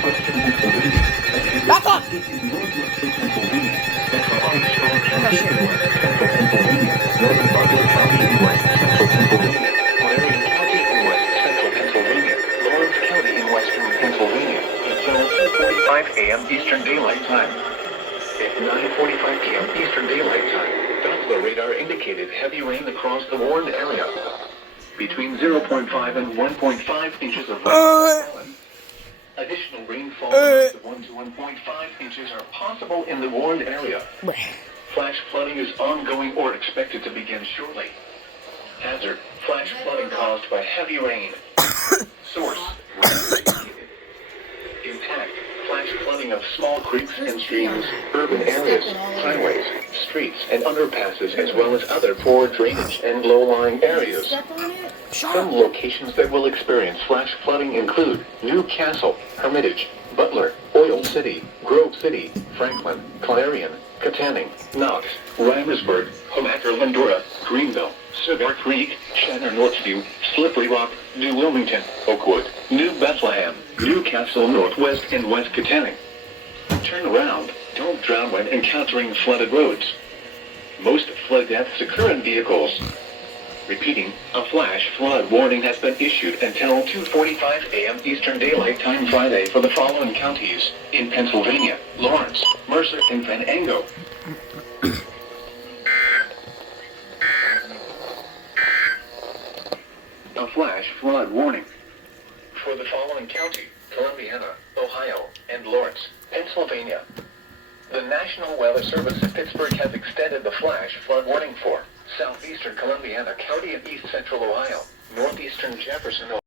Back up! A.M. Eastern Daylight Time. At 9:45 p.m. Eastern Daylight Time, Doppler radar indicated heavy rain across the warned area. Between 0.5 and 1.5 inches of rain has fallen. Additional rainfall of 1 to 1.5 inches are possible in the warned area. Flash flooding is ongoing or expected to begin shortly. Hazard: flash flooding caused by heavy rain. Source: impact: flash flooding of small creeks and streams, urban areas, highways, streets, and underpasses, as well as other poor drainage and low-lying areas. Some locations that will experience flash flooding include Newcastle, Hermitage, Butler, Oil City, Grove City, Franklin, Clarion, Katanning, Knox, Rhymersburg, Homaker, Glendora, Greenville, Silver Creek, Shannon, Northview, Slippery Rock, New Wilmington, Oakwood, New Bethlehem, Newcastle, Northwest, and West Katanning. Turn around. Don't drown when encountering flooded roads. Most flood deaths occur in vehicles. Repeating, a flash flood warning has been issued until 2:45 a.m. Eastern Daylight Time Friday for the following counties in Pennsylvania: Lawrence, Mercer, and Venango. A flash flood warning for the following county: Columbiana, Ohio, and Lawrence, Pennsylvania. The National Weather Service at Pittsburgh has extended the flash flood warning for southeastern Columbiana County and east central Ohio, northeastern Jefferson,